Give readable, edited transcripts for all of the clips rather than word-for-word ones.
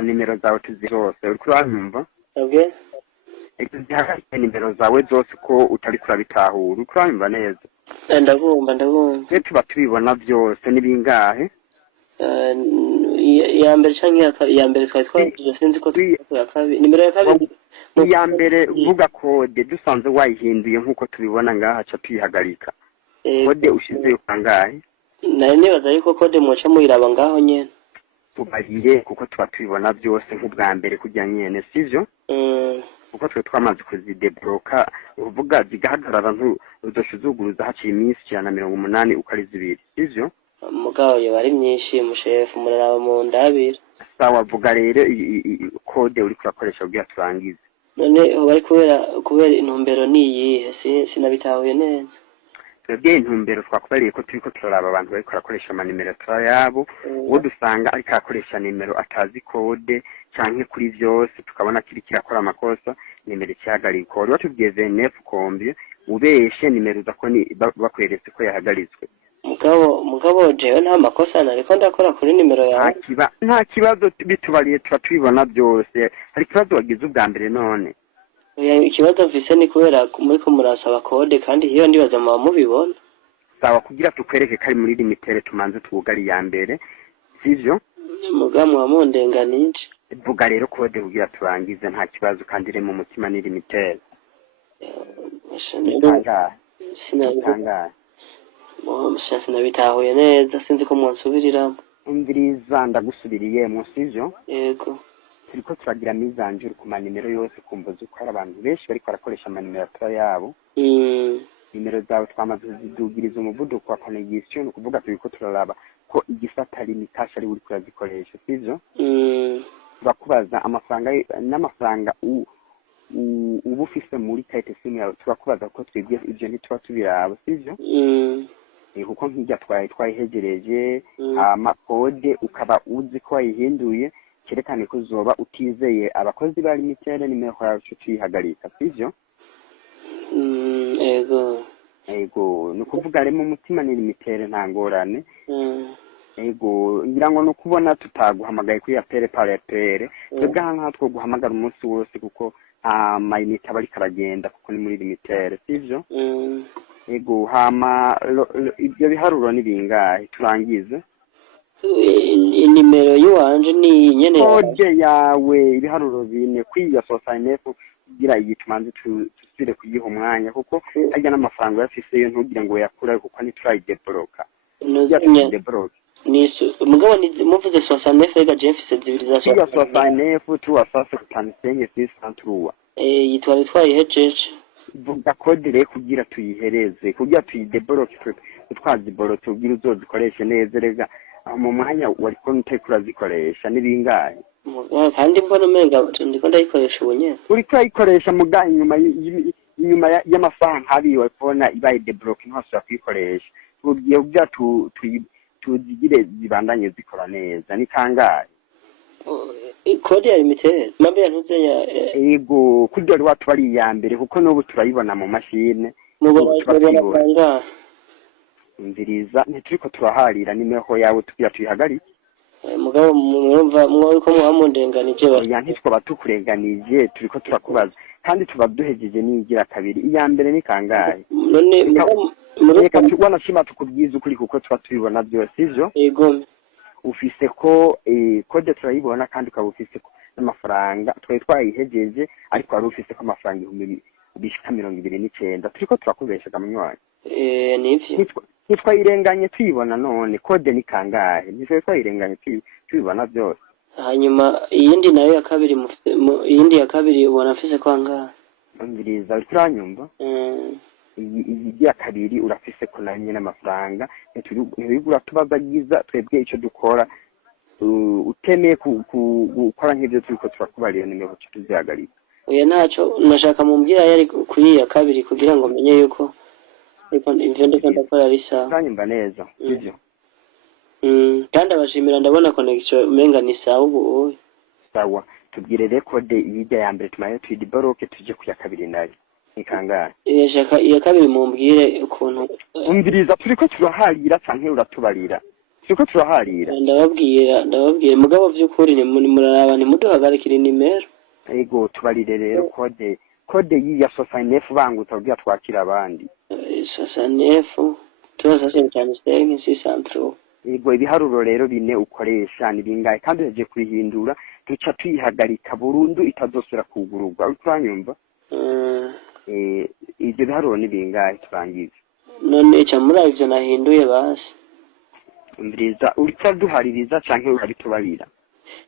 hagarika nimero zawe tuzi zose uri kuranyumva okay zihagarike nimero zawe zose ko utari kurabitahura uri kuranyumva neza ndabumva twe tuba tubibona byose n'ibingahe ya mbere cyangwa ya mbere twari sinzi ko ya kabiri nimero ya kabiri iya mbere vuga kode dusanze wayihinduye nk'uko tubibona ngaha ca tuyihagarika kode ushizeyo kangahe nayo nibaza yuko kode muca muyiraba ngaho nyene tubarire kuko tuba tubibona byose nk'ubwa mbere kujya nyene sivyo kuko twe twamaze kuzidebloka uvuga zigahagarara ntuzozuguruza haciye iminsi 180 uko ari zibiri sivyo mugabo yo bari myinshi mushefu muraraba mu ndabira sawa vuga rero kode uri kurakoresha kugira turangize none bari kubera intumbero niyihe sinabitahuye neza twebwe intumbero twakubariye ko turiko turaraba abantu bari kurakoresha amanimero yabo uwo dusanga ariko akoresha nimero atazi kode canke kuri vyose tukabona kiri kirakora amakosa nimero cyahagarika wari watubwiye 29 kombi ubeshe nimero zakoni bakweretse ko yahagaritswe mugabo jewe nta makosa nariko ndakora kuri nimero yawe nta kibazo bitubariye tuba tubibona byose hari kibazo wagize ubwa mbere none ikibazo mfise ni kubera muriko murasaba kode kandi hiyo ndibaza muba mubibona sawa kugira tukwereke kari muri limitere tumanze tugari ya mbere sivyo mugabo muba mundenganije vuga rero kode kugira turangize nta kibazo kandi iri mu mutima ni limitere sinabitahuye neza sinzi ko mwansubiriramo umviriza ndagusubiriye musivyo yego turiko turagira mizanjuru ku manimero yose kumvuza uko hari abantu benshi bariko barakoresha amanimero yabo nimero zawe twamaze zidugiriza umuvuduko wa connection ukuvuga turiko turaraba ko igisata limitation ari uri kurazikoresha sivyo turakubaza amafaranga n'amafaranga ubu ufise muri kayite simu yawe turakubaza ko twebwe ivyo ntituba tubiraba sivyo kuko nk'ijya twayihegereje amakode ukaba uzi ko wayihinduye kerekane ko uzoba utizeye abakozi ba limitere nimero yawe tuyihagarika sivyo ego ni ukuvuga rero mu mutima ni limitere nta ngorane ego ngira ngo nukubona tutaguhamagaye kuri ya pere twebwe aha two guhamagara umunsi wose kuko mayinite aba ariko aragenda kuko ni muri limitere sivyo ego hama ibyo biharuro ni bingahe turangize inimero yiwanje ni nyene kode yawe ibiharuro bine kwiya sosanefu kugira yitumanze tusire kuyiha umwanya kuko ajya n'amafaranga yafiseyo ntugira ngo yakura kuko ni turayidebloka mugabo ni muvuze sosanefu ega jemfise zibiri za sosanefu tuwasase kutanisenye sisantuwa yitwari twayihejeje vuga kode rero kugira tuyihereze kugira tuyidebloke twaziborotse kugira uzozikoreshe neza rega mu mwanya wariko ntekura zikoresha nibingahe kandi mbona umenga ndiko ndayikoresha ubunye uri kwayikoresha muga inyuma y'amafaranga habi wabona ibaye debloke ntwasubira kuyikoresha tugiye kugira tuzigire zibandanye zikora neza ni kangahe kode ya limitere mambe yantuzenya ego kugira rwa tubari ya mbere kuko n'ubu turayibona mu mashine mubona imviriza ntituriko turaharira nimeho yawe tugira tuyihagarike mugabo mwumva mwiko muhamundenganije ya ntitwo batukurenganije turiko turakubaza kandi tuba duhejeje nigira kabiri iya mbere ni kangahe none reka tubona shima tukubwiza ukuri kuko tuba tubibona byose ivyo yego ufise ko kode turayibona kandi ukaba ufise ko n'amafaranga twari twayihejeje ariko wari ufise ko amafaranga 29 turiko turakubeshaga munywanyi nivyo ntitwayirenganye tuyibona none kode ni kangahe ntitwayirenganye tuyibona byose hanyuma iyindi nayo ya kabiri iyindi ya kabiri ubona afise ko angahe umviriza uri kuranyumva iyi ya kabiri urafise ko nayo nyene amafaranga ntibigura tubazagiza twebwe ico dukora utemeye gukora nk'ivyo turiko turakubariye nimero tuzihagarika oya naco nashaka mumbwira yari kuri ya kabiri kugira ngo menye yuko ivyo ndiko ndakora bisa uranyumva neza ivyo kandi abashimira ndabona connection umenga ni sawa ubu sawa tubwire rekode iyijya ya mbere tumaye tuyidiboroke tuje ku ya kabiri nayo ni kangahe iya kabiri mumbwire ukuntu umviriza turiko turaharira canke uratubarira tuko turaharira ndababwira mugabo vy'ukuri ni muraraba ntimuduhagarikire nimero ego tubarire rero kode y'iya 69 bangutse kugira twakira abandi 69 355 ego ibiharuro rero bine ukoresha ni bingahe kandi uhejeje kurihindura duca tuyihagarika burundu itazosubira kugururwa uranyumva ibyo biharuro ni bingahe turangiza none ca muri ivyo nahinduye basi umviriza uriko duhaririza canke urabitubarira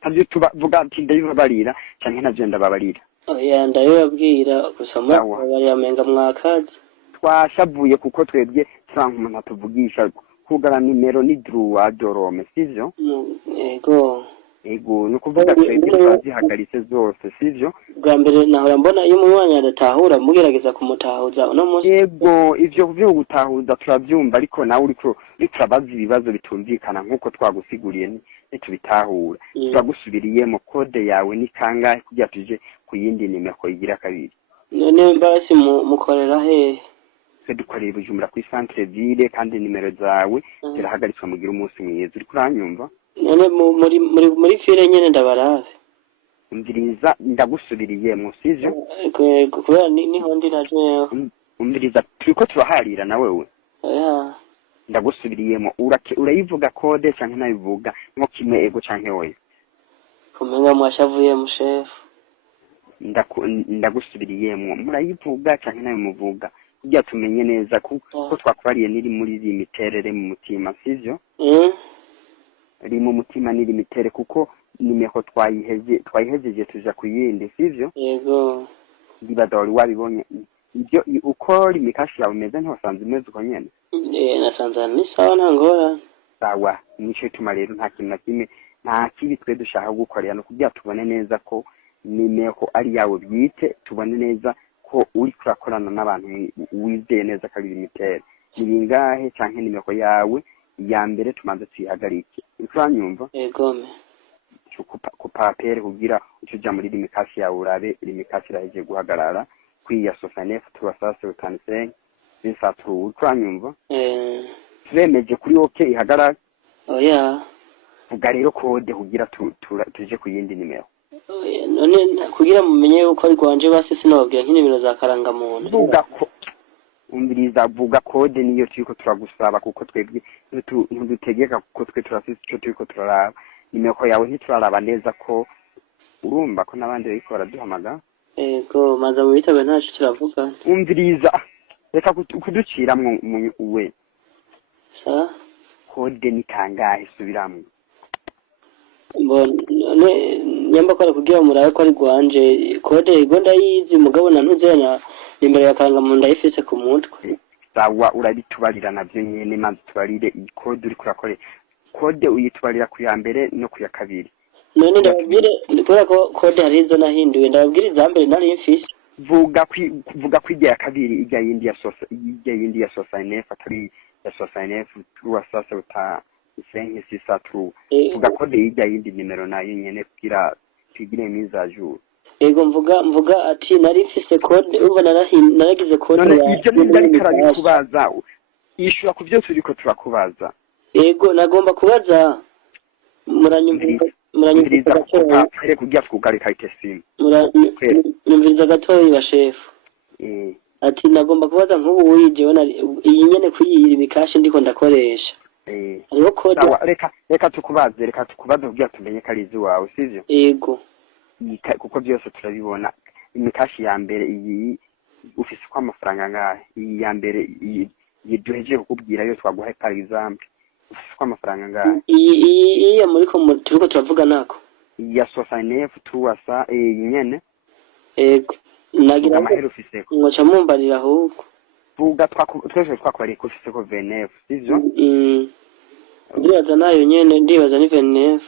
navyo tuvuga ati ndabibabarira canke navyo ndababarira oya ndabibabwira gusa mubabarira menga mwakazi twashavuye kuko twebwe turanka umuntu atuvugisha kugara nimero ni droit de l'homme sivyo ego nukuvuga twebwe twazihagaritse zose sivyo bwa mbere nahora mbona iyo umwanya adatahura mugerageza kumutahuza uno munsi yego ivyo byo gutahuza turavyumva ariko nawe uriko urabaza ibibazo bitumvikana nkuko twagusiguriye nitubitahura turagusubiriyemo kode yawe ni kangahe kugira tuje ku yindi nimero igira kabiri none basi mukorera hehe dukorera Bujumbura kuri centre ville kandi nimero zawe zirahagaritswe mugira umunsi mwiza uriko uranyumva none muri fire nyene ndabaraze umviriza ndagusubiriyemo sivyo kubera niho ndi naje umviriza turiko turaharira na wewe oya ndagusubiriyemo urayivuga kode canke nayivuga nko kimwe ego canke oya kumenga mwashavuye mushefu ndagusubiriyemo murayivuga canke nayimuvuga kugira tumenye neza kuko twakubariye niri muri iri miterere mu mutima sivyo ri mu mutima niri mitere kuko nimeko twayihejeje tuja kuyindi sivyo yego ndibaza wari wabibonye ibyo uko limikashi yawe meze ntosanze imeze uko nyene nasanze ni sawa ntangora sawa nico tuma rero nta kintu na kimwe nta kibi twe dushaka gukorera no kugira tubone neza ko nimeko ari yawe bwite tubone neza ko uri kurakorana n'abantu wizeye neza kabiri mitere nibingahe canke nimeko yawe ya mbere tumanze tuyihagarike uranyumva yego ku papere kugira ucuja muri limikashi yawe urabe limikashi iraheje guhagarara kwiya 69 355 bisatu uranyumva turemeje kuri okay ihagarara oya vuga rero kode kugira tuje ku yindi nimero none kugira mumenye yuko ari gwanje basi sinababwira nk'inimero za karanga muntu vuga ko umviriza vuga kode niyo turiko turagusaba kuko twebwe ntudutegeka kuko twe turafise ico turiko turaraba nimero yawe ntituraraba neza ko urumva ko nabandi bariko duhamaga ego maza mu bitabe ntacu turavuga umviriza reka kuduciramwo we sa kode ni kangahe subiramwo none nyamba ko kugira murabe ko ari gwanje kode ego ndayizi mugabo ntuzena nimero ya karanga mu ndayifise ku mutwe sawa urabitubarira navyo nyene manzi tubarire iyi kode uri kurakore kode uyitubarira ku ya mbere no ku ya kabiri none ndababwire kubera ko kode hari izo nahinduye ndababwire iza mbere nari mfise vuga kwijya ya kabiri ijya yindi ya 69 atari ya 69 tuwa sasa uta isenye sisa tu vuga kode ijya yindi nimero nayo nyene kugira tigire miza juru ego mvuga ati nari mfise code uba naragize code none ibyo nibyo karabikubaza ishura ku byose uriko turakubaza ego nagomba kubaza muranyumviriza gatoya kugira twugarika itesimu muranyumviriza gatoya ba chef ati nagomba kubaza nk'ubu wije iyi nyene kuyira imikashi ndiko ndakoresha hariho code reka tukubaze kugira tumenye karizi wawe sivyo ego kuko byose turabibona imikashi ya mbere iyi ufise kwa amafaranga ngahe iyi ya mbere yiduheje kukubwira yo twaguhaye par exemple ufise kwa amafaranga ngahe iyi ya muri ko turiko turavuga nako ya 69 tuwasa nyene ego nagira amahero ufise ngoca mumbarira ahubwo vuga twese twakwari ko ufise ko 29 sivyo ndibaza nayo nyene ndibaza ni 29